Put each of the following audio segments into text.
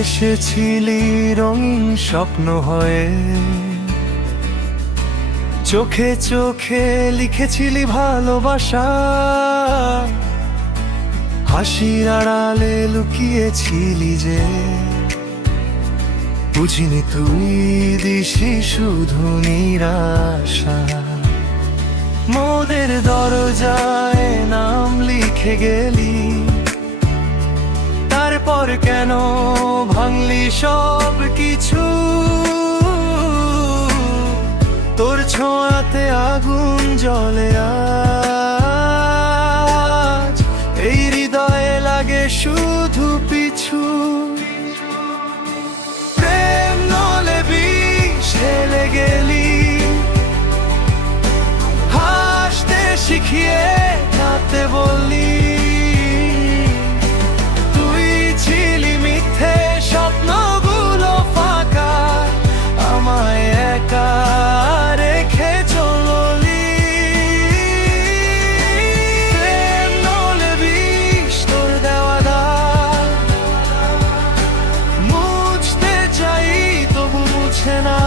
এসেছিলি রঙিন স্বপ্ন হয়ে, চোখে চোখে লিখেছিলি ভালোবাসা, হাসির আড়ালে লুকিয়েছিলি যে, বুঝিনি তুই দিশি শুধু নিরাশা। মোদের দরজায় নাম লিখে গেলি, তারপর কেন ভাঙলি সব কিছু? তোর ছোঁয়াতে আগুন জ্বলে আজ, এই হৃদয়ে লাগে শুধু পিছু। প্রেম নলে বিষ ঢেলে গেলি, হাসতে শিখিয়ে কাঁদতে বললি। তুই ছিলি মিথ্যে স্বপ্নগুলো ফাঁকা, আমায় একা রেখে চললি। প্রেম নলে বিষ তোর দেওয়া দাগ, মুছতে চাই তবু মুছে না।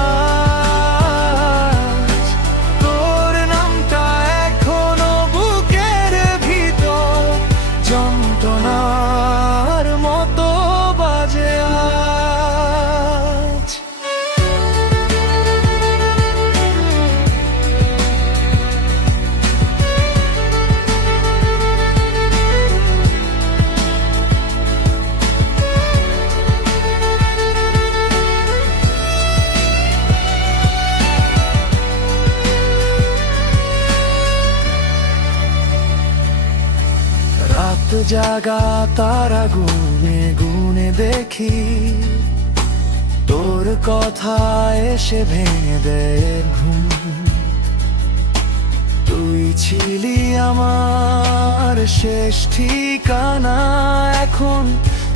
তোর নামটা এখনো বুকের ভিতর যন্ত্রণার মতো বাজে আজ। রাত জাগা তারা গুনে গুনে দেখি, তোর কথা এসে ভেঙে দেয় ঘুম। তুই ছিলি আমার শেষ ঠিকানা, এখন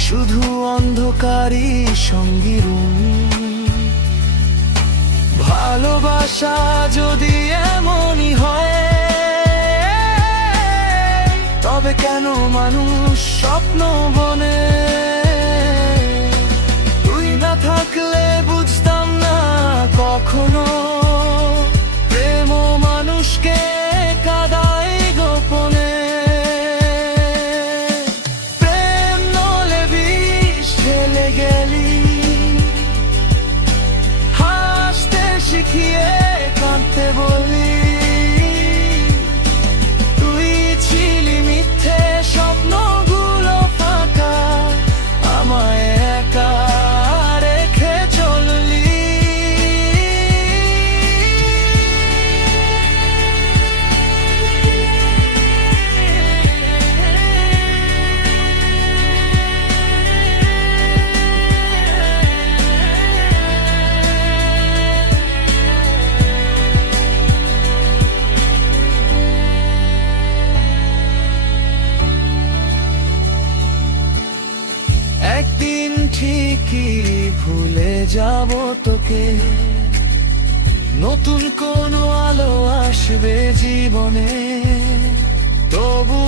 শুধু অন্ধকারই সঙ্গী রুম। ভালোবাসা যদি এমনই হয়, তবে কেন মানুষ স্বপ্ন বনে? তুই না থাকলে বুঝতাম না কখনো, প্রেম মানুষকে কাঁদায় গোপনে। প্রেম নলে বিষ ঢেলে গেলি, হাসতে শিখিয়ে কাঁদতে বলি। স্বপ্নগুলো ফাঁকা, আমায় একা রেখে চললি। একদিন ঠিকই ভুলে যাব তোকে, নতুন কোনো আলো আসবে জীবনে, তবু